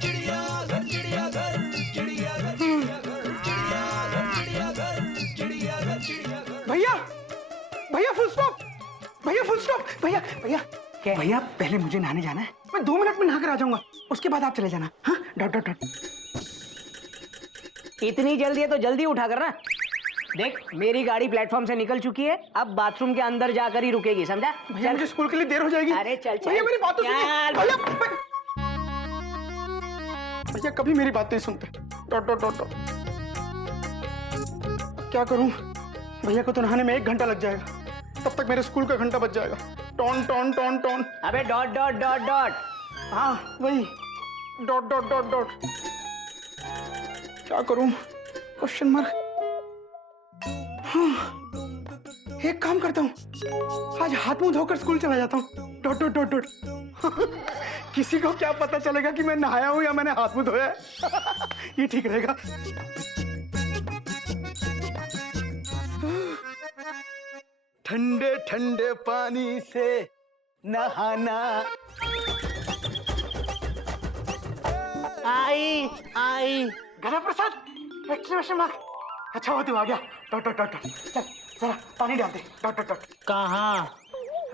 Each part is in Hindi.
चिड़ियाघर चिड़ियाघर चिड़ियाघर चिड़ियाघर चिड़ियाघर चिड़ियाघर चिड़ियाघर। भैया भैया फुल स्टॉप, भैया फुल स्टॉप, भैया भैया भैया पहले मुझे नहाने जाना है, मैं 2 मिनट में नहा कर आ जाऊंगा, उसके बाद आप चले जाना। हाँ डॉट डॉट डॉट। इतनी जल्दी है तो जल्दी उठा कर ना। देख मेरी गाड़ी प्लेटफॉर्म से निकल चुकी है, अब बाथरूम के अंदर जाकर ही रुकेगी, समझा? भैया मुझे स्कूल के लिए देर हो जाएगी। अरे चल चल भैया मेरी बात तो सुनिए। चल। भैया भैया कभी मेरी बात नहीं सुनते। Dot dot dot dot. क्या करूं, भैया को तो नहाने में 1 घंटा लग जाएगा, तब तक मेरे स्कूल का घंटा बज जाएगा। टॉन टॉन टॉन टॉन। अबे डॉट डॉट डॉट डॉट। हाँ वही डॉट डॉट डॉट डॉट। क्या करूं, क्वेश्चन मार्क। हाँ, एक काम करता हूं, आज हाथ मुंह धोकर स्कूल चला जाता हूं। Dot dot dot dot. किसी को क्या पता चलेगा कि मैं नहाया हूं या मैंने हाथ मुंह धोया है। ये ठीक रहेगा। ठंडे ठंडे पानी से नहाना। आई आई गधा प्रसाद, एक्सक्लेमेशन मार्क। अच्छा वो तू आ गया। Dot dot dot dot. चल जरा पानी डाल दे। Dot dot dot. कहाँ?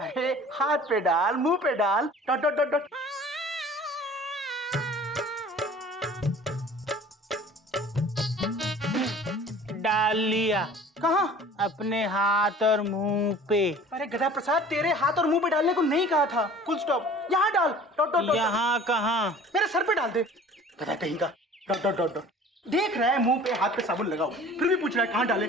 अरे हाथ पे डाल, मुंह पे डाल। Dot dot dot dot. डाल लिया कहाँ? अपने हाथ और मुंह पे। अरे गधा प्रसाद, तेरे हाथ और मुंह पे डालने को नहीं कहा था। Full stop. यहाँ डाल। Dot dot dot. यहाँ कहाँ? मेरे सर पे डाल दे। गधा कहीं का। Dot dot dot dot. देख रहा है मुंह पे हाथ पे साबुन लगाओ, फिर भी पूछ रहा है कहाँ डाले।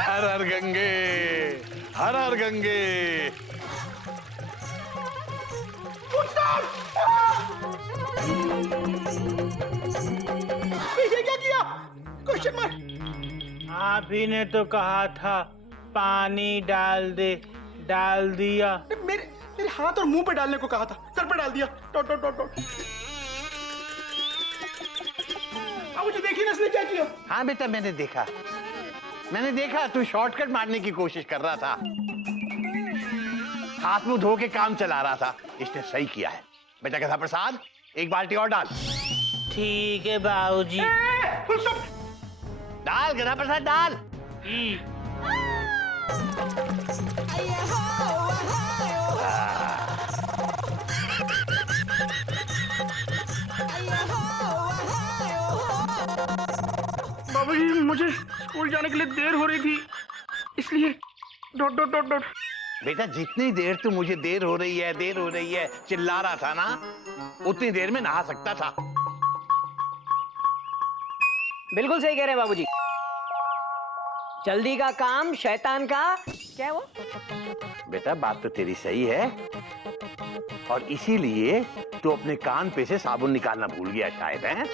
हर हर गंगे, हर हर गंगे। ये क्या किया? Question mark. आप ही ने तो कहा था पानी डाल दे, डाल दिया। मेरे मेरे हाथ और मुंह पे डालने को कहा था, सर पे डाल दिया। Dot dot dot dot. अब मुझे देखिए ना इसने क्या किया। हाँ बेटा मैंने देखा तू शॉर्टकट मारने की कोशिश कर रहा था, हाथ मुंह धो के काम चला रहा था। इसने सही किया है। बेटा गधा प्रसाद, 1 बाल्टी और डाल। ठीक है बाबूजी। Full stop. डाल गधा प्रसाद डाल। बाबूजी मुझे स्कूल जाने के लिए देर हो रही थी, इसलिए डॉट डॉट डॉट डॉट। बेटा जितनी देर तू मुझे देर हो रही है चिल्ला रहा था ना, उतनी देर में नहा सकता था। बिल्कुल सही कह रहे हैं बाबूजी। जल्दी का काम शैतान का। क्या है वो? बेटा बात तो तेरी सही है, और इसीलिए तू अपने कान पे से साबुन निकालना भूल गया शायद, है?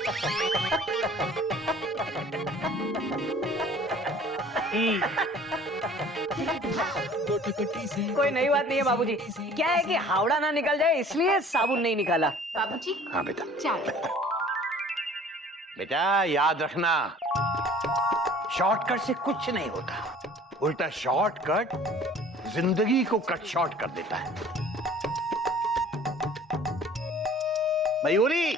कोई नई बात नहीं है बाबूजी। क्या है कि हावड़ा ना निकल जाए इसलिए साबुन नहीं निकाला। बाबूजी हाँ बेटा। चाय। बेटा याद रखना, शॉर्टकट से कुछ नहीं होता, उल्टा शॉर्टकट जिंदगी को कट शॉर्ट कर देता है। मयूरी।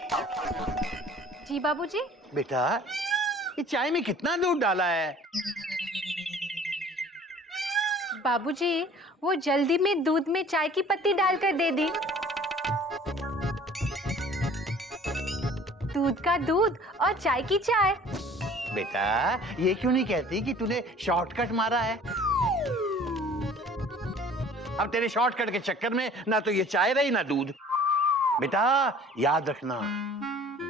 जी बाबूजी। बेटा ये चाय में कितना दूध डाला है? बाबूजी वो जल्दी में दूध में चाय की पत्ती डालकर दे दी। दूध का दूध और चाय की चाय। बेटा ये क्यों नहीं कहती कि तूने शॉर्टकट मारा है? अब तेरे शॉर्टकट के चक्कर में ना तो ये चाय रही ना दूध। बेटा याद रखना,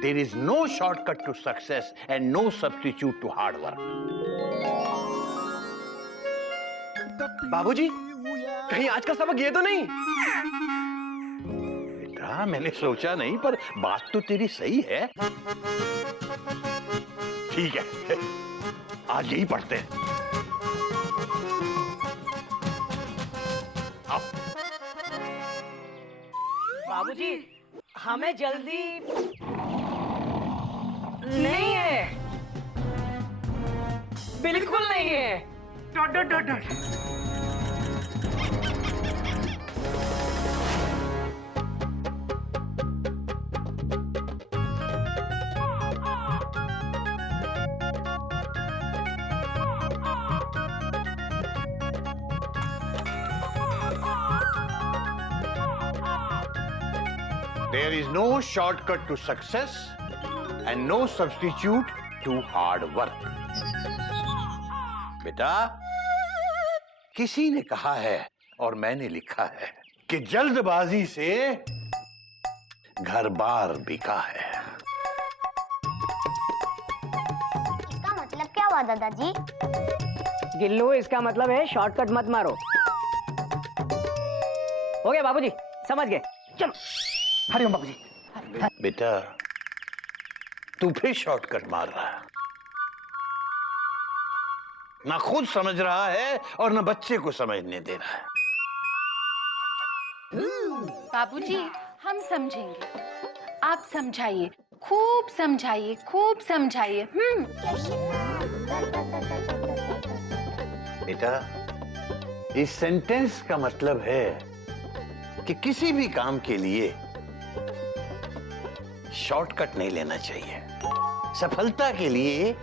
there is no shortcut to success and no substitute to hard work. बाबूजी कहीं आज का सबक ये तो नहीं? बेटा मैंने सोचा नहीं, पर बात तो तेरी सही है। ठीक है आज यही पढ़ते हैं। आओ। बाबूजी हमें जल्दी नहीं है, बिल्कुल नहीं है। Dot dot dot dot. There is no shortcut to success and no substitute to hard work. बेटा, किसी ने कहा है और मैंने लिखा है कि जल्दबाजी से घर बार बिका है। इसका मतलब क्या हुआ दादाजी? गिल्लू, इसका मतलब है शॉर्टकट मत मारो। हो गया बाबूजी, समझ गए। चलो। हरिओम बाबूजी। बेटा, तू फिर शॉर्टकट मार रहा है। ना खुद समझ रहा है और ना बच्चे को समझने दे रहा है। बाबूजी, हम समझेंगे। आप समझाइए, खूब समझाइए, खूब समझाइए। बेटा, इस सेंटेंस का मतलब है कि किसी भी काम के लिए शॉर्टकट नहीं लेना चाहिए। सफलता के लिए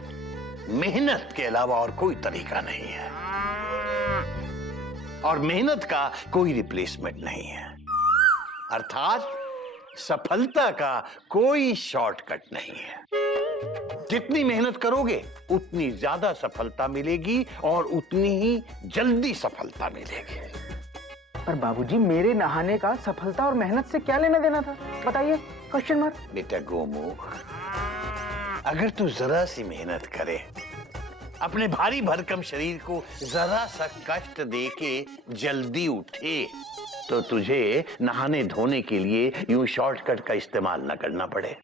मेहनत के अलावा और कोई तरीका नहीं है, और मेहनत का कोई रिप्लेसमेंट नहीं है। अर्थात सफलता का कोई शॉर्टकट नहीं है। जितनी मेहनत करोगे उतनी ज्यादा सफलता मिलेगी और उतनी ही जल्दी सफलता मिलेगी। पर बाबूजी, मेरे नहाने का सफलता और मेहनत से क्या लेना देना था, बताइए? Question mark. बेटा गोमुख, अगर तू जरा सी मेहनत करे, अपने भारी भरकम शरीर को जरा सा कष्ट देके जल्दी उठे, तो तुझे नहाने धोने के लिए यूं शॉर्टकट का इस्तेमाल न करना पड़े।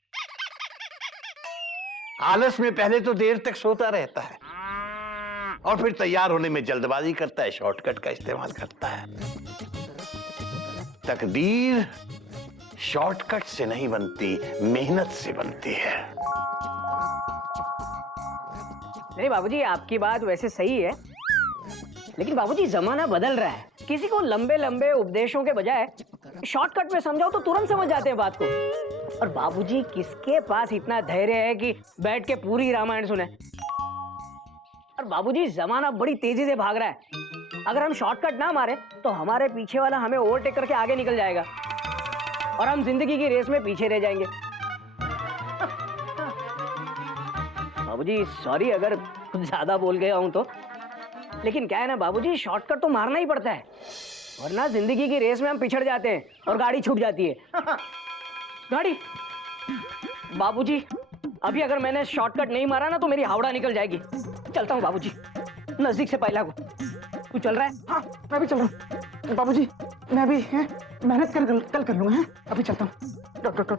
आलस में पहले तो देर तक सोता रहता है और फिर तैयार होने में जल्दबाजी करता है, शॉर्टकट का इस्तेमाल करता है। तकदीर शॉर्टकट से नहीं बनती, मेहनत से बनती है। नहीं बाबूजी, आपकी बात वैसे सही है, लेकिन बाबूजी जमाना बदल रहा है। किसी को लंबे लंबे उपदेशों के बजाय शॉर्टकट में समझाओ तो तुरंत समझ जाते हैं बात को। और बाबूजी, किसके पास इतना धैर्य है कि बैठ के पूरी रामायण सुने? और बाबूजी, जमाना बड़ी तेजी से भाग रहा है। अगर हम शॉर्टकट ना मारे तो हमारे पीछे वाला हमें ओवरटेक करके आगे निकल जाएगा और हम जिंदगी की रेस में पीछे रह जाएंगे। बाबूजी, सॉरी अगर कुछ ज्यादा बोल गया हूं तो, लेकिन क्या है ना बाबूजी, शॉर्टकट तो मारना ही पड़ता है, वरना जिंदगी की रेस में हम पिछड़ जाते हैं और गाड़ी छूट जाती है। गाड़ी? बाबूजी, अभी अगर मैंने शॉर्टकट नहीं मारा ना तो मेरी हावड़ा निकल जाएगी। चलता हूँ बाबूजी, नजदीक से पहला को। तू चल रहा है? हाँ, मैं भी चल रहा हूँ बाबूजी। मैं भी मेहनत कल कर लूंगा। अभी चलता हूँ। डॉक्टर।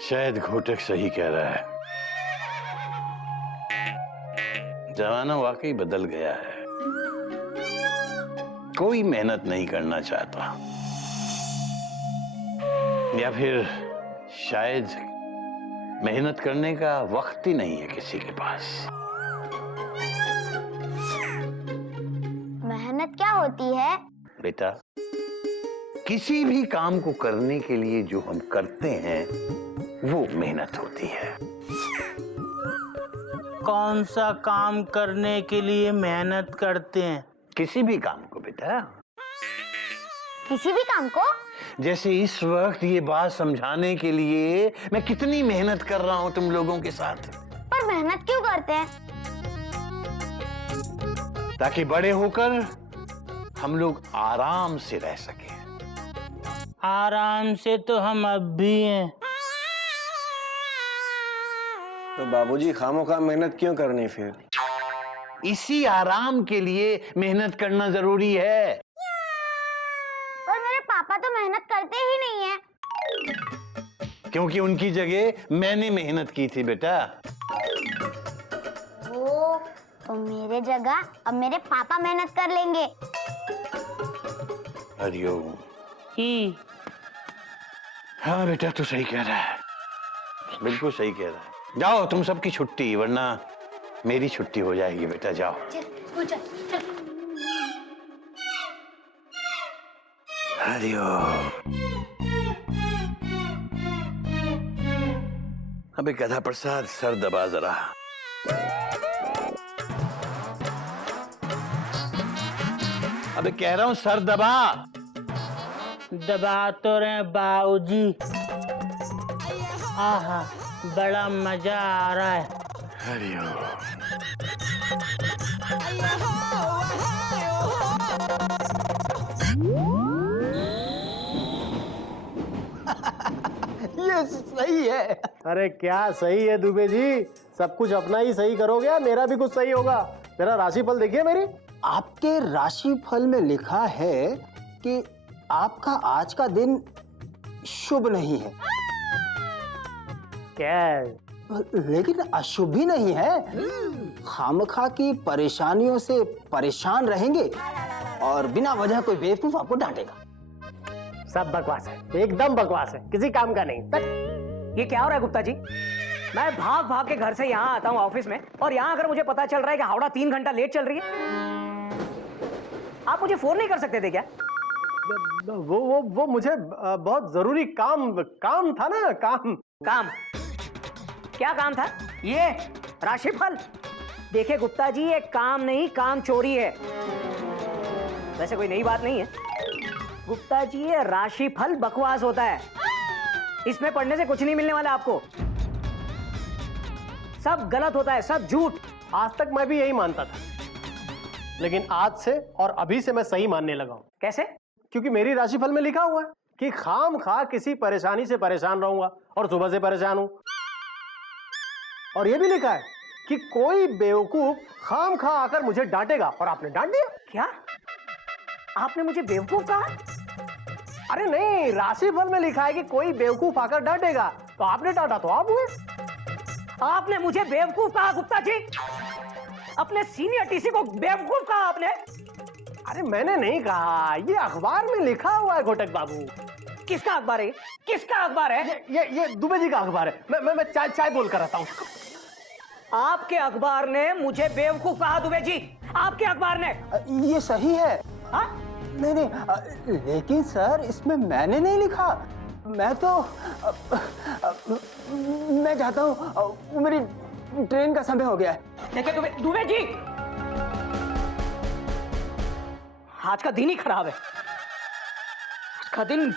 शायद घोटक सही कह रहा है, जमाना वाकई बदल गया है। कोई मेहनत नहीं करना चाहता, या फिर शायद मेहनत करने का वक्त ही नहीं है किसी के पास। मेहनत क्या होती है? बेटा, किसी भी काम को करने के लिए जो हम करते हैं वो मेहनत होती है। कौन सा काम करने के लिए मेहनत करते हैं? किसी भी काम को बेटा। किसी भी काम को? जैसे इस वक्त ये बात समझाने के लिए मैं कितनी मेहनत कर रहा हूं तुम लोगों के साथ। पर मेहनत क्यों करते हैं? ताकि बड़े होकर हम लोग आराम से रह सके। आराम से तो हम अब भी हैं। तो बाबूजी, खामोखा मेहनत क्यों करनी फिर? इसी आराम के लिए मेहनत करना जरूरी है। पर मेरे पापा तो मेहनत करते ही नहीं है। क्योंकि उनकी जगह मैंने मेहनत की थी बेटा। ओ, तो मेरे जगह अब मेरे पापा मेहनत कर लेंगे। हरिओम। ही। हाँ बेटा, तू सही कह रहा है, बिल्कुल सही कह रहा है। जाओ, तुम सबकी छुट्टी, वरना मेरी छुट्टी हो जाएगी। बेटा जाओ। हरिओम। अबे गधा प्रसाद, सर दबा जरा। अबे कह रहा हूं सर दबा। दबा तो रहे बाबूजी। आहा, बड़ा मजा आ रहा है। ये सही है। अरे क्या सही है दुबे जी, सब कुछ अपना ही सही करोगे या मेरा भी कुछ सही होगा? मेरा राशिफल देखिए मेरी। आपके राशिफल में लिखा है कि आपका आज का दिन शुभ नहीं है, क्या? लेकिन अशुभ भी नहीं है। खामखा की परेशानियों से परेशान रहेंगे और बिना वजह कोई बेवकूफ आपको डांटेगा। सब बकवास है, एकदम बकवास है, किसी काम का नहीं। ये क्या हो रहा है गुप्ता जी? मैं भाग भाग के घर से यहाँ आता हूँ ऑफिस में, और यहाँ अगर मुझे पता चल रहा है कि हावड़ा 3 घंटा लेट चल रही है, आप मुझे फोन नहीं कर सकते थे क्या? वो मुझे बहुत जरूरी काम था ना। काम? क्या काम था? ये राशिफल? देखिए गुप्ता जी, ये काम नहीं, काम चोरी है। वैसे कोई नई बात नहीं है गुप्ता जी, ये राशिफल बकवास होता है। इसमें पढ़ने से कुछ नहीं मिलने वाला आपको। सब गलत होता है, सब झूठ। आज तक मैं भी यही मानता था, लेकिन आज से और अभी से मैं सही मानने लगा हूं। कैसे? क्योंकि मेरी राशिफल में लिखा हुआ है कि खाम खा किसी परेशानी से परेशान रहूंगा, और सुबह से परेशान हूं। और ये भी लिखा है कि कोई बेवकूफ खाम खा आकर मुझे डांटेगा, और आपने डांट दिया। क्या आपने मुझे बेवकूफ कहा? अरे नहीं, राशिफल में लिखा है कि कोई बेवकूफ आकर डांटेगा, तो आपने डांटा तो आप हुए। आपने मुझे बेवकूफ कहा गुप्ता जी? अपने सीनियर टीसी को बेवकूफ कहा आपने? अरे मैंने नहीं कहा, ये अखबार में लिखा हुआ है घोटक बाबू। किसका अखबार है? किसका अखबार है? ये दुबे जी का अखबार है। मैं चाय बोल कर आता हूँ। आपके अखबार ने मुझे बेवकूफ कहा दुबे जी, आपके अखबार ने। ये सही है। हाँ? नहीं, लेकिन सर इसमें मैंने नहीं लिखा। मैं तो मैं जाता हूँ, मेरी ट्रेन का समय हो गया है। देखिए दुबे जी, आज का दिन ही खराब है। आज का दिन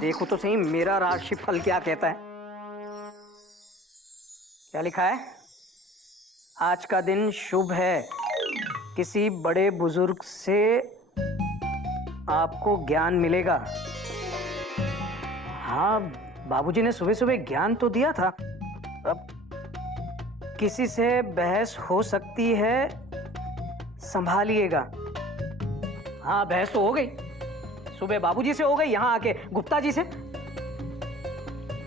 देखो तो सही मेरा राशिफल क्या कहता है। क्या लिखा है? आज का दिन शुभ है, किसी बड़े बुजुर्ग से आपको ज्ञान मिलेगा। हाँ, बाबूजी ने सुबह सुबह ज्ञान तो दिया था। अब किसी से बहस हो सकती है, संभालिएगा। हाँ, बहस तो हो गई, सुबह बाबूजी से हो गई, यहाँ आके गुप्ता जी से।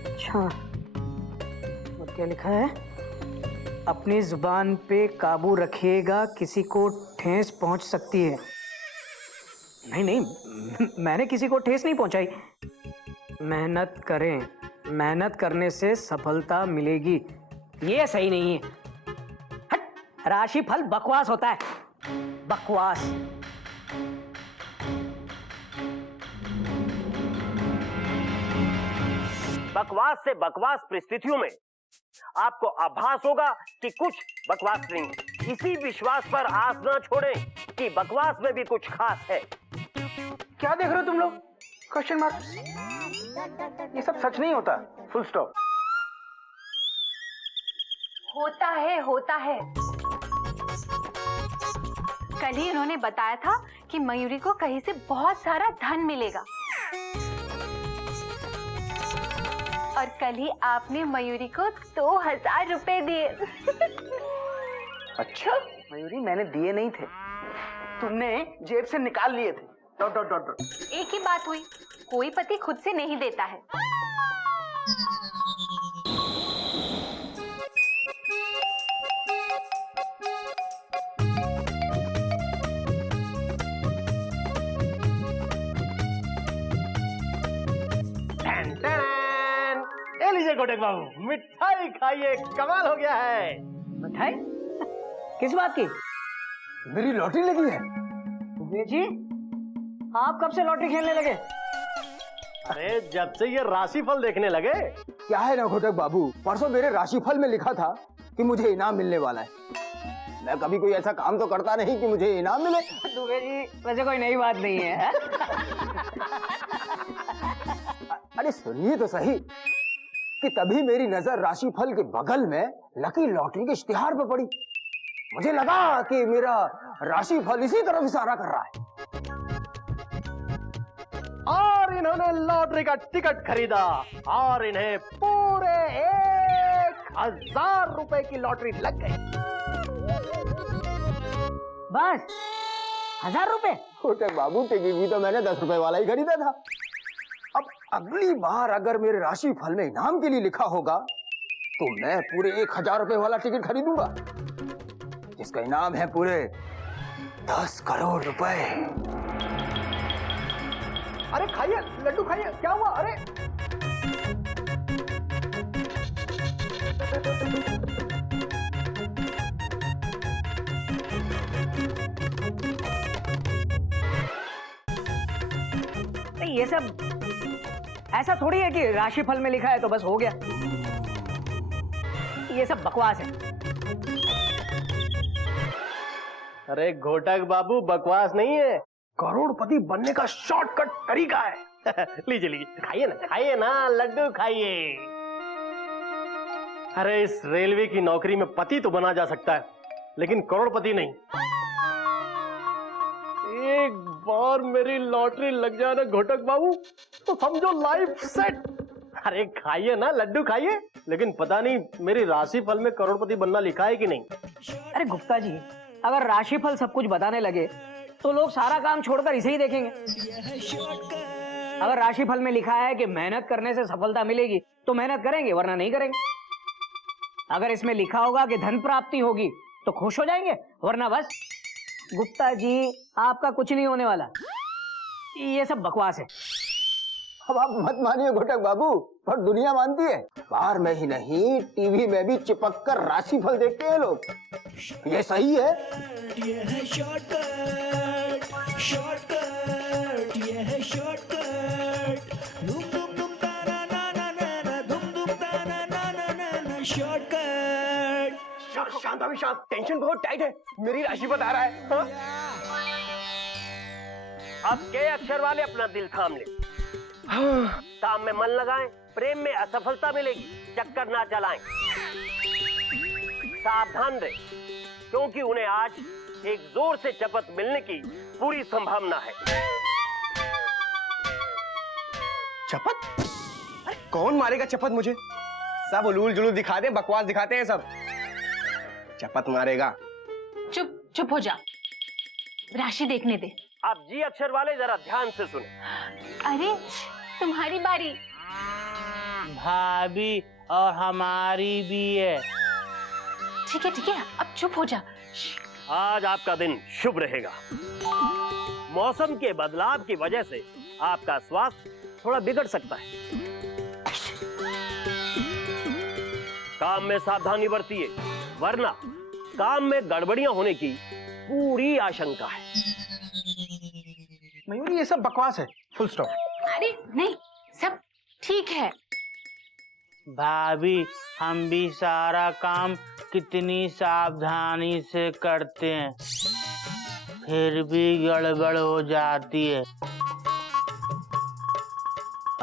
अच्छा, और क्या लिखा है? अपनी जुबान पे काबू रखिएगा, किसी को ठेस पहुंच सकती है। नहीं, मैंने किसी को ठेस नहीं पहुंचाई। मेहनत करें, मेहनत करने से सफलता मिलेगी। ये सही नहीं है। हट, राशिफल बकवास होता है, बकवास। बकवास से बकवास परिस्थितियों में आपको आभास होगा कि कुछ बकवास नहीं है। इसी विश्वास पर आस न छोड़ें कि बकवास में भी कुछ खास है। क्या देख रहे हो तुम लोग? Question mark. ये सब सच नहीं होता। Full stop. होता है। कल ही उन्होंने बताया था कि मयूरी को कहीं से बहुत सारा धन मिलेगा, और कल ही आपने मयूरी को 2000 रुपए दिए। अच्छा, मयूरी मैंने दिए नहीं थे, तुमने जेब से निकाल लिए थे। ... एक ही बात हुई, कोई पति खुद से नहीं देता है। ये लीजिए घोटक बाबू, मिठाई खाइए, कमाल हो गया है। मिठाई? किस बात की? मेरी लॉटरी लगी है। जी, आप कब से लॉटरी खेलने लगे? अरे जब से ये राशिफल देखने लगे। क्या है ना घोटक बाबू, परसों मेरे राशिफल में लिखा था कि मुझे इनाम मिलने वाला है। मैं कभी कोई ऐसा काम तो करता नहीं कि मुझे इनाम मिले। दुबे जी वैसे कोई नई बात नहीं है। अरे सुनिए तो सही कि तभी मेरी नजर राशिफल के बगल में लकी लॉटरी के इश्तिहार पर पड़ी। मुझे लगा कि मेरा राशिफल इसी तरफ इशारा कर रहा है। और इन्होंने लॉटरी का टिकट खरीदा और इन्हें पूरे 1000 रुपए की लॉटरी लग गई। बस 1000 रुपए? घोटक बाबू टिकट भी तो मैंने 10 रुपए वाला ही खरीदा था। अब अगली बार अगर मेरे राशिफल में इनाम के लिए लिखा होगा तो मैं पूरे 1000 रुपए वाला टिकट खरीदूंगा, जिसका इनाम है पूरे 10 करोड़ रुपए। अरे खाइए लड्डू खाइए, क्या हुआ? अरे नहीं ये सब ऐसा थोड़ी है कि राशिफल में लिखा है तो बस हो गया। ये सब बकवास है। अरे घोटक बाबू बकवास नहीं है, करोड़पति बनने का शॉर्टकट तरीका है। लीजिए लीजिए खाइए ना लड्डू खाइए। अरे इस रेलवे की नौकरी में पति तो बना जा सकता है लेकिन करोड़पति नहीं। एक बार मेरी लॉटरी लग जाए ना घोटक बाबू तो समझो लाइफ सेट। अरे खाइए ना लड्डू खाइए, लेकिन पता नहीं मेरी राशिफल में करोड़पति बनना लिखा है कि नहीं। अरे गुप्ता जी अगर राशिफल सब कुछ बताने लगे तो लोग सारा काम छोड़कर इसे ही देखेंगे। अगर राशिफल में लिखा है कि मेहनत करने से सफलता मिलेगी तो मेहनत करेंगे वरना नहीं करेंगे। अगर इसमें लिखा होगा कि धन प्राप्ति होगी तो खुश हो जाएंगे वरना बस। गुप्ता जी आपका कुछ नहीं होने वाला, ये सब बकवास है। अब आप मत मानिए घोटक बाबू, पर दुनिया मानती है। बाहर में ही नहीं टीवी में भी चिपक कर राशिफल देखते हैं लोग। ये सही है। ये है शॉर्टकट, शॉर्टकट, ये है शॉर्टकट। धूम धूम धूम तारा ना ना ना ना, धूम धूम तारा ना ना ना ना, शॉर्टकट। शांत अभी शांत, टेंशन बहुत टाइट है, मेरी राशि बता रहा है। हाँ? अब के अक्षर वाले अपना दिल थाम ले। काम में मन लगाएं, प्रेम में असफलता मिलेगी, चक्कर ना चलाएं। सावधान रहे क्योंकि उन्हें आज एक जोर से चपत मिलने की पूरी संभावना है। चपत? अरे कौन मारेगा चपत मुझे? सब उलूल जुलूल दिखा दे, बकवास दिखाते हैं सब। चपत मारेगा? चुप चुप हो जा, राशि देखने दे। अब जी अक्षर वाले जरा ध्यान से सुने। अरे तुम्हारी बारी। भाभी और हमारी भी है। ठीक है अब चुप हो जा। आज आपका दिन शुभ रहेगा। मौसम के बदलाव की वजह से आपका स्वास्थ्य थोड़ा बिगड़ सकता है। काम में सावधानी बरतिए वरना काम में गड़बड़ियां होने की पूरी आशंका है। मयूरी ये सब बकवास है, फुल स्टॉप। अरे नहीं सब ठीक है। भाभी हम भी सारा काम कितनी सावधानी से करते हैं फिर भी गड़बड़ हो जाती है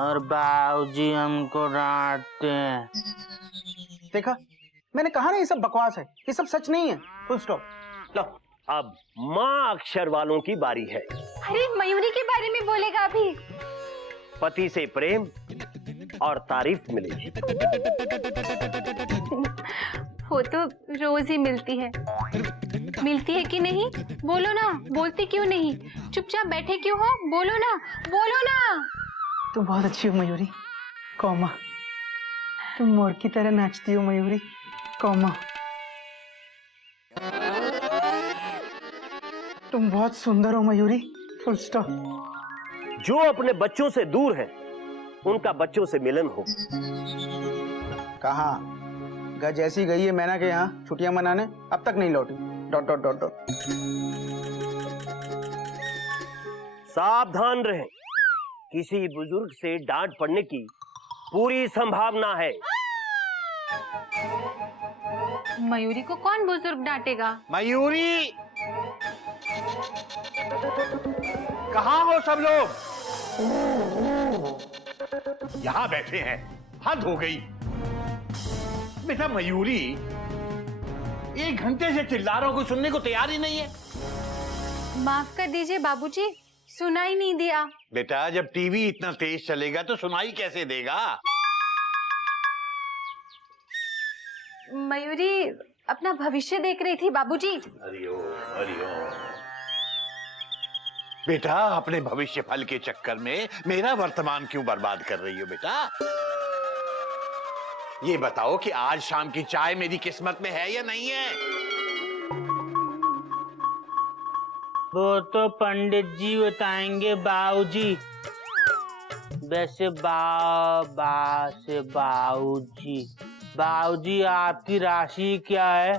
और बाबूजी हमको डांटते हैं। देखा मैंने कहा ना ये सब बकवास है, ये सब सच नहीं है, फुल स्टॉप। लो अब माँ अक्षर वालों की बारी है। अरे मयूरी के बारे में बोलेगा अभी। पति से प्रेम और तारीफ मिलेगी। वो तो रोज ही मिलती है कि नहीं? बोलो ना, बोलती क्यों नहीं? चुपचाप बैठे क्यों हो? बोलो ना। तुम बहुत अच्छी हो मयूरी, कौमा। तुम मोर की तरह नाचती हो मयूरी, कौमा। तुम बहुत सुंदर हो मयूरी, फुल स्टॉप। जो अपने बच्चों से दूर है उनका बच्चों से मिलन हो। कहा जैसी गई है मैना के यहाँ छुट्टियां मनाने, अब तक नहीं लौटी। ... सावधान रहें किसी बुजुर्ग से डांट पड़ने की पूरी संभावना है। मयूरी को कौन बुजुर्ग डांटेगा? मयूरी, कहाँ हो सब लोग? यहाँ बैठे हैं, हद हो गई। बेटा मयूरी, 1 घंटे से चिल्ला रहा हूं, कोई सुनने को तैयार ही नहीं है। माफ कर दीजिए बाबूजी, सुनाई नहीं दिया। बेटा जब टीवी इतना तेज चलेगा तो सुनाई कैसे देगा? मयूरी अपना भविष्य देख रही थी बाबूजी। हरिओम। बेटा अपने भविष्य फल के चक्कर में मेरा वर्तमान क्यों बर्बाद कर रही हो बेटा? ये बताओ कि आज शाम की चाय मेरी किस्मत में है या नहीं है? वो तो पंडित जी बताएंगे बाबूजी। वैसे बाबूजी आपकी राशि क्या है?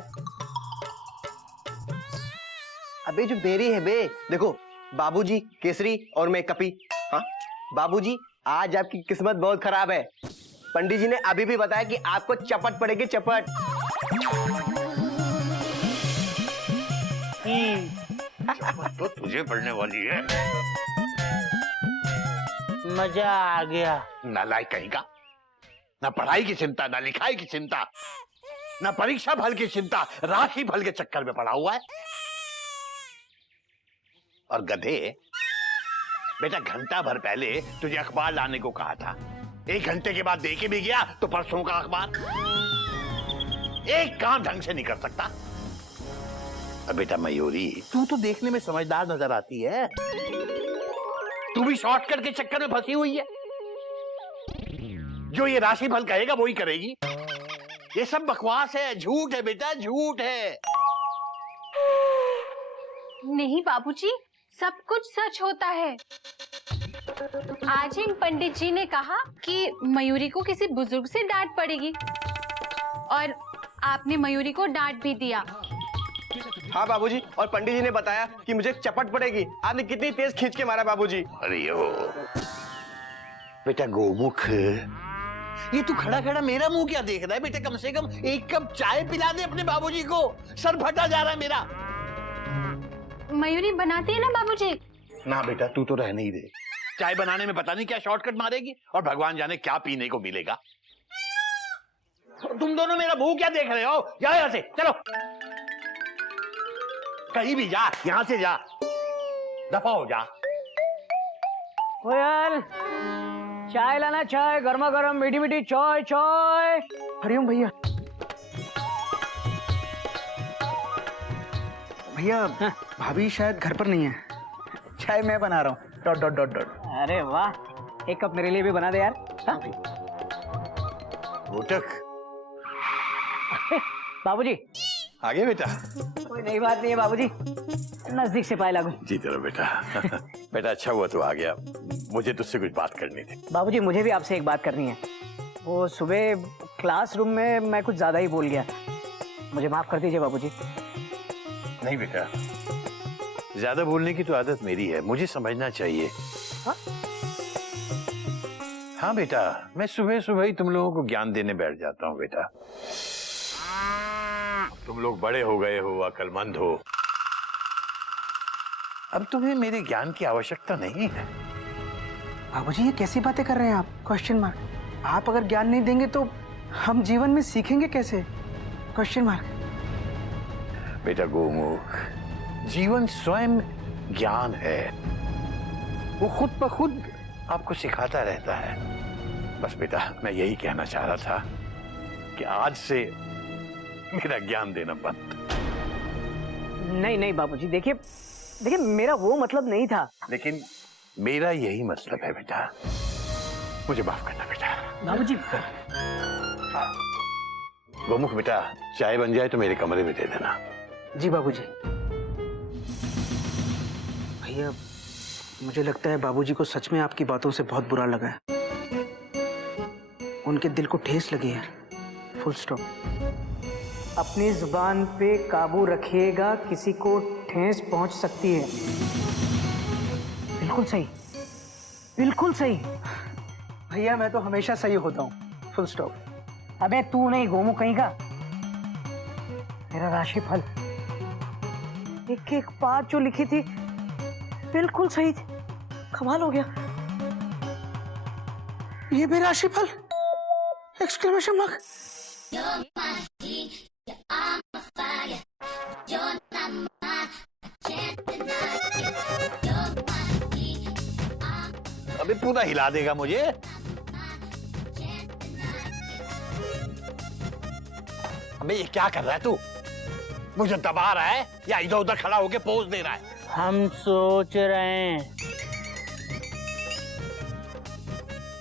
अबे जो मेरी है बे, देखो बाबूजी केसरी और मैं कपी। हाँ बाबूजी, आज आपकी किस्मत बहुत खराब है। पंडित जी ने अभी भी बताया कि आपको चपट पड़ेगी, चपट। तो तुझे पढ़ने वाली है। मजा आ गया। नालायक कहीं का, ना पढ़ाई की चिंता, ना लिखाई की चिंता, ना परीक्षा फल की चिंता, राशि फल के चक्कर में पड़ा हुआ है। और गधे, बेटा घंटा भर पहले तुझे अखबार लाने को कहा था, 1 घंटे के बाद देके भी गया तो परसों का अखबार। एक काम ढंग से नहीं कर सकता। अब बेटा मयूरी, तू तो देखने में समझदार नजर आती है, तू भी शॉर्टकट के चक्कर में फंसी हुई है। जो ये राशिफल कहेगा वो ही करेगी। ये सब बकवास है, झूठ है बेटा, झूठ है। नहीं बाबूजी, सब कुछ सच होता है। आज ही पंडित जी ने कहा कि मयूरी को किसी बुजुर्ग से डांट पड़ेगी और आपने मयूरी को डांट भी दिया। हाँ बाबूजी, और पंडित जी ने बताया कि मुझे चपट पड़ेगी। आपने कितनी तेज खींच के मारा बाबूजी। अरे ओ बेटा गोमुख, ये तू खड़ा खड़ा मेरा मुंह क्या देख रहा है बेटा? कम से कम 1 कप चाय पिला दे अपने बाबूजी को, सर फटा जा रहा है मेरा। मयूरी बनाती है ना बाबूजी। ना बेटा तू तो रहने ही दे, चाय बनाने में पता नहीं क्या शॉर्टकट मारेगी और भगवान जाने क्या पीने को मिलेगा। तुम दोनों मेरा मुंह क्या देख रहे हो? जाओ यहां से, चलो कहीं भी जा, यहां से जा, दफा हो जा। कोयल, चाय लाना, चाय गर्मा गर्म मीठी मीठी चाय। चाय। हरिओम भैया। भैया भाभी शायद घर पर नहीं है, चाय मैं बना रहा हूँ। Dot dot dot dot. अरे वाह, 1 कप मेरे लिए भी बना दे यार। हाँ? बाबूजी आगे बेटा। कोई नई बात नहीं है बाबूजी, नजदीक से पाए लागू। जी चलो बेटा। बेटा अच्छा हुआ तो आ गया, मुझे तुझसे कुछ बात करनी थी। बाबूजी मुझे भी आपसे एक बात करनी है। वो सुबह क्लासरूम में मैं कुछ ज्यादा ही बोल गया, मुझे माफ कर दीजिए बाबूजी। नहीं बेटा, ज्यादा बोलने की तो आदत मेरी है, मुझे समझना चाहिए। हाँ? हाँ बेटा, मैं सुबह सुबह ही तुम लोगों को ज्ञान देने बैठ जाता हूँ बेटा। तुम लोग बड़े हो गए हो, अक्लमंद हो, अब तुम्हें मेरे ज्ञान की आवश्यकता नहीं है। बाबूजी ये कैसी बातें कर रहे हैं आप? Question mark. आप अगर ज्ञान नहीं देंगे तो हम जीवन में सीखेंगे कैसे? Question mark. बेटा गोमुख, जीवन स्वयं ज्ञान है, वो खुद ब खुद आपको सिखाता रहता है। बस बेटा मैं यही कहना चाह रहा था कि आज से मेरा ज्ञान देना बंद। नहीं नहीं बाबूजी, देखिए मेरा वो मतलब नहीं था। लेकिन मेरा यही मतलब है बेटा, मुझे माफ करना बेटा। बाबूजी। गोमुख बेटा, चाय बन जाए तो मेरे कमरे में दे देना। जी बाबूजी। भैया मुझे लगता है बाबूजी को सच में आपकी बातों से बहुत बुरा लगा है, उनके दिल को ठेस लगी है। Full stop. अपनी जुबान पे काबू रखिएगा, किसी को ठेस पहुंच सकती है। बिल्कुल सही, बिल्कुल सही। भैया मैं तो हमेशा सही होता हूँ, फुल स्टॉप। अबे तू नहीं, गोमू कहीं का। मेरा राशिफल, एक एक बात जो लिखी थी बिल्कुल सही थी। कमाल हो गया। ये भी राशिफल! Exclamation mark. अबे पूरा हिला देगा मुझे। अबे ये क्या कर रहा है तू? मुझे दबा रहा है या इधर उधर खड़ा होके पोज दे रहा है? हम सोच रहे हैं।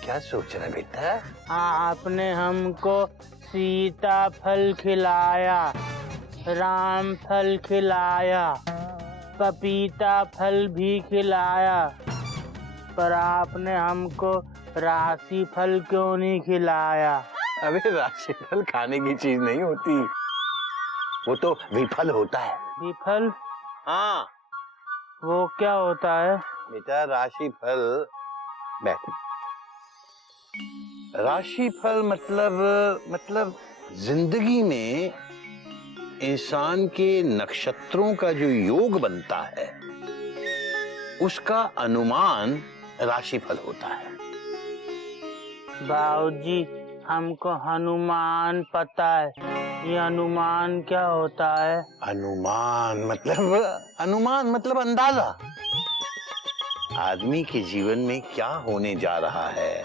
क्या सोच रहा है बेटा? आपने हमको सीताफल खिलाया, राम फल खिलाया, पपीता फल भी खिलाया, पर आपने हमको राशि फल क्यों नहीं खिलाया? अबे राशिफल खाने की चीज नहीं होती, वो तो विफल होता है। विफल? हाँ वो क्या होता है? बेटा राशिफल, बैठ। राशिफल मतलब जिंदगी में इंसान के नक्षत्रों का जो योग बनता है उसका अनुमान राशिफल होता है। बाबूजी हमको हनुमान पता है, ये अनुमान क्या होता है? अनुमान मतलब अंदाजा। आदमी के जीवन में क्या होने जा रहा है,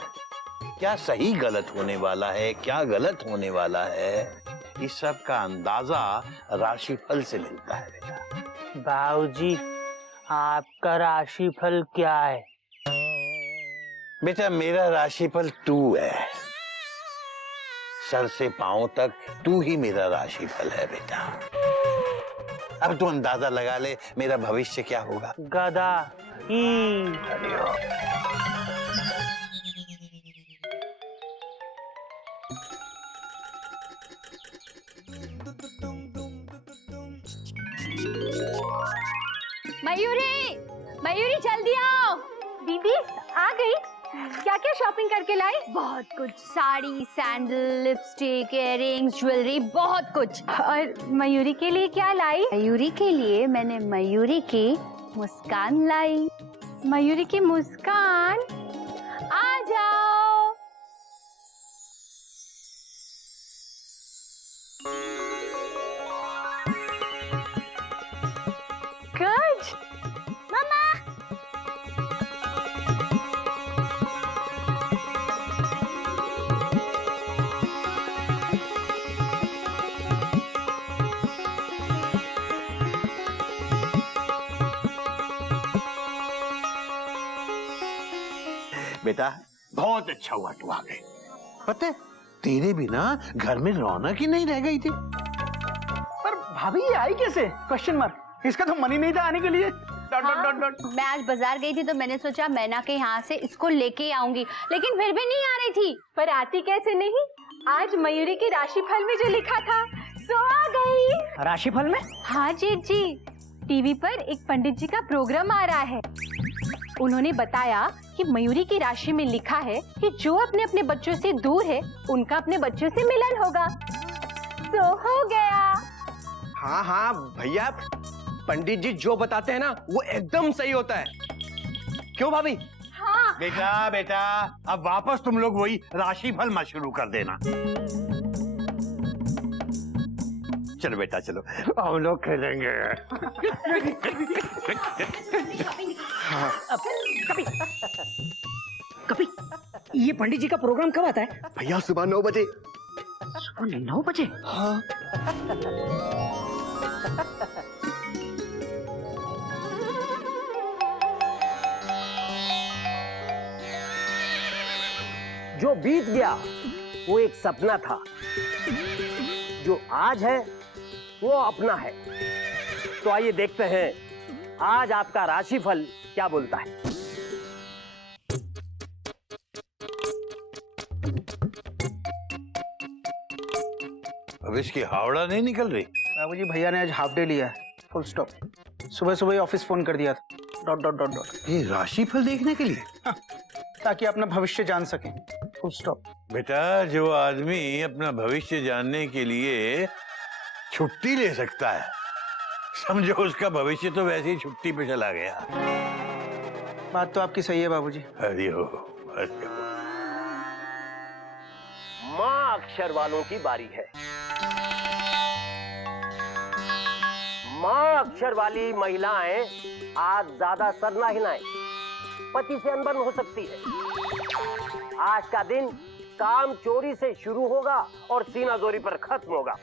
क्या सही गलत होने वाला है, क्या गलत होने वाला है, इस सब का अंदाजा राशिफल से मिलता है बेटा। बाबूजी आपका राशिफल क्या है? बेटा मेरा राशिफल तू है, सर से पांव तक तू ही मेरा राशिफल है बेटा। अब तू अंदाजा लगा ले मेरा भविष्य क्या होगा। गधा ही। मयूरी, मयूरी जल्दी आओ। दीदी आ गई। क्या क्या शॉपिंग करके लाई? बहुत कुछ, sari, sandal, lipstick, earrings, jewellery, बहुत कुछ। और मयूरी के लिए क्या लाई? मयूरी के लिए मैंने मयूरी की मुस्कान लाई। मयूरी की मुस्कान, आ जाओ। गुड। मम्मा बेटा बहुत अच्छा हुआ तू आ गई। पता है तेरे बिना घर में रौनक ही नहीं रह गई थी। पर भाभी ये आई कैसे? Question mark. इसका तो मन ही नहीं था आने के लिए। मैं आज बाजार गई थी तो मैंने सोचा मैना के यहाँ से इसको लेके आऊंगी, लेकिन फिर भी नहीं आ रही थी। पर आती कैसे नहीं, आज मयूरी के राशिफल में जो लिखा था सो आ गई। राशिफल में? हाँ जेठ जी, टीवी पर एक पंडित जी का प्रोग्राम आ रहा है। उन्होंने बताया कि मयूरी की राशि में लिखा है कि जो अपने अपने बच्चों से दूर है उनका अपने बच्चों से मिलन होगा। तो हो गया। हाँ हाँ भैया, पंडित जी जो बताते हैं ना वो एकदम सही होता है। क्यों भाभी? हाँ। बेटा अब वापस तुम लोग वही राशिफल मत शुरू कर देना। चलो बेटा चलो, हम लोग खेलेंगे। कभी ये पंडित जी का प्रोग्राम कब आता है? भैया सुबह 9 बजे। सुबह 9 बजे? हाँ। जो बीत गया वो एक सपना था, जो आज है वो अपना है। तो आइए देखते हैं आज आपका राशिफल क्या बोलता है। अब इसकी हावड़ा नहीं निकल रही। बाबूजी भैया ने आज हाफ डे लिया है, फुल स्टॉप। सुबह सुबह ही ऑफिस फोन कर दिया था। Dot dot dot dot. ये राशिफल देखने के लिए? हाँ, ताकि अपना भविष्य जान सकें। Full stop. बेटा, जो आदमी अपना भविष्य जानने के लिए छुट्टी ले सकता है, समझो उसका भविष्य तो वैसे ही छुट्टी पे चला गया। बात तो आपकी सही है बाबूजी। हरि हो, हरि हो। मां अक्षर वालों की बारी है। मां अक्षर वाली महिलाएं आज ज्यादा सर ना हिलाएं, पति से अनबन हो सकती है। आज का दिन काम चोरी से शुरू होगा और सीना जोरी पर खत्म होगा।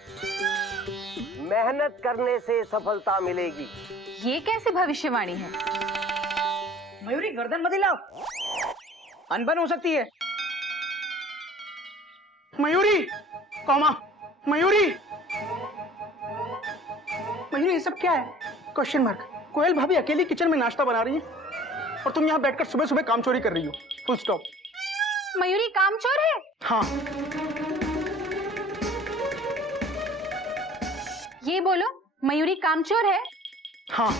मेहनत करने से सफलता मिलेगी। ये कैसे भविष्यवाणी है? मयूरी गर्दन मत हिलाओ, अनबन हो सकती है। मयूरी, कौमा, मयूरी, मयूरी, ये सब क्या है? Question mark. कोयल भाभी अकेली किचन में नाश्ता बना रही है और तुम यहाँ बैठकर सुबह सुबह काम चोरी कर रही हो। Full stop. मयूरी कामचोर है? हाँ। ये बोलो, मयूरी कामचोर है? हाँ।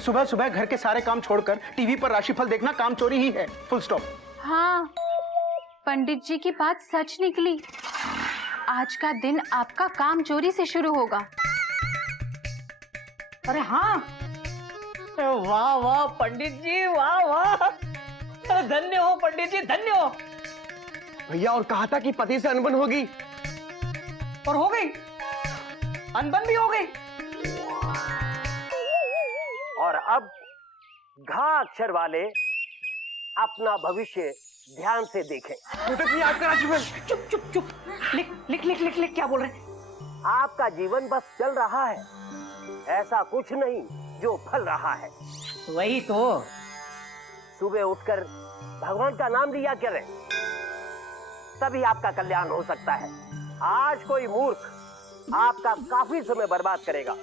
सुबह सुबह घर के सारे काम छोड़कर टीवी पर राशिफल देखना काम चोरी ही है। Full stop. हाँ, पंडित जी की बात सच निकली। आज का दिन आपका काम चोरी से शुरू होगा। अरे हाँ, वाह वाह पंडित जी, वाह वाह, धन्य हो पंडित जी, धन्य हो। भैया, और कहा था कि पति से अनबन होगी, और हो गई, अनबन भी हो गई। और अब घा अक्षर वाले अपना भविष्य ध्यान से देखें। चुप चुप चुप, लिख लिख लिख लिख लिख, क्या बोल रहे हैं? आपका जीवन बस चल रहा है, ऐसा कुछ नहीं जो फल रहा है। वही तो। सुबह उठकर भगवान का नाम लिया करें, तभी आपका कल्याण हो सकता है। आज कोई मूर्ख आपका काफी समय बर्बाद करेगा,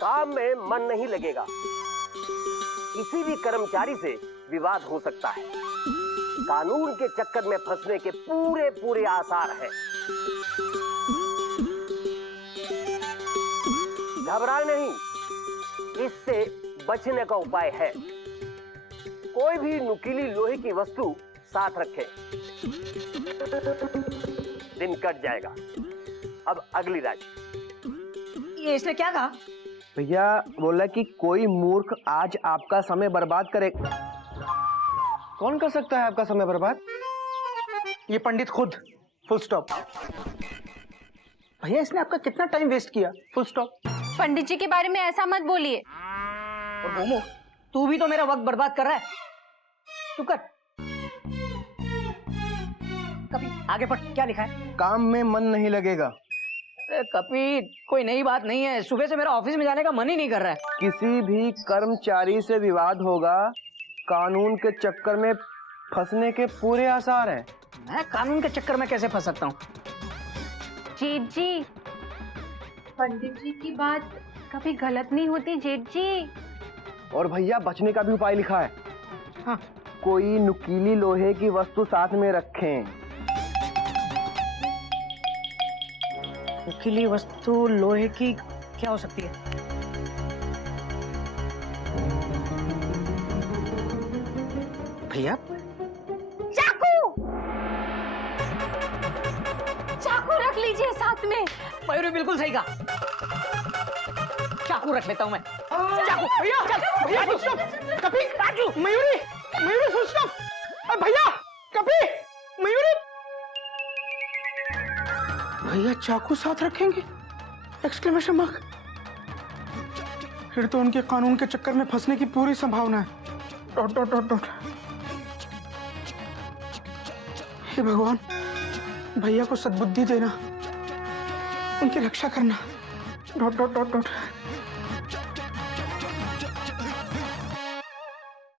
काम में मन नहीं लगेगा, किसी भी कर्मचारी से विवाद हो सकता है, कानून के चक्कर में फंसने के पूरे पूरे आसार हैं। घबराए नहीं, इससे बचने का उपाय है। कोई भी नुकीली लोहे की वस्तु साथ रखें, दिन कट जाएगा। अब अगली राशि। ये इसने क्या कहा? भैया बोला कि कोई मूर्ख आज आपका समय बर्बाद करे। कौन कर सकता है आपका समय बर्बाद? ये पंडित खुद। Full stop. भैया, इसने आपका कितना टाइम वेस्ट किया। Full stop. पंडित जी के बारे में ऐसा मत बोलिए। और मोमो, तू भी तो मेरा वक्त बर्बाद कर रहा है। चुप कर। कभी आगे पढ़, क्या लिखा है? काम में मन नहीं लगेगा। अरे कपी, कोई नई बात नहीं है। सुबह से मेरा ऑफिस में जाने का मन ही नहीं कर रहा है। किसी भी कर्मचारी से विवाद होगा, कानून के चक्कर में फंसने के पूरे आसार हैं। मैं कानून के चक्कर में कैसे फंस सकता हूँ? जेठ जी, पंडित जी की बात कभी गलत नहीं होती जेठ जी। और भैया, बचने का भी उपाय लिखा है। हाँ। कोई नुकीली लोहे की वस्तु साथ में रखें। नुकीली वस्तु लोहे की क्या हो सकती है? भैया, चाकू, चाकू रख लीजिए साथ में। मयूरी बिल्कुल सही कहा, चाकू रख लेता हूं मैं। चाकू। भैया, भैया फुल स्टॉप। कपी, राजू, मयूरी, मयूरी फुल स्टॉप। अरे भैया, कपी, मयूरी। भैया चाकू साथ रखेंगे? Exclamation mark. फिर तो उनके कानून के चक्कर में फंसने की पूरी संभावना है। Dot dot dot dot. हे भगवान, भैया को सद्बुद्धि देना, उनकी रक्षा करना। Dot dot dot dot.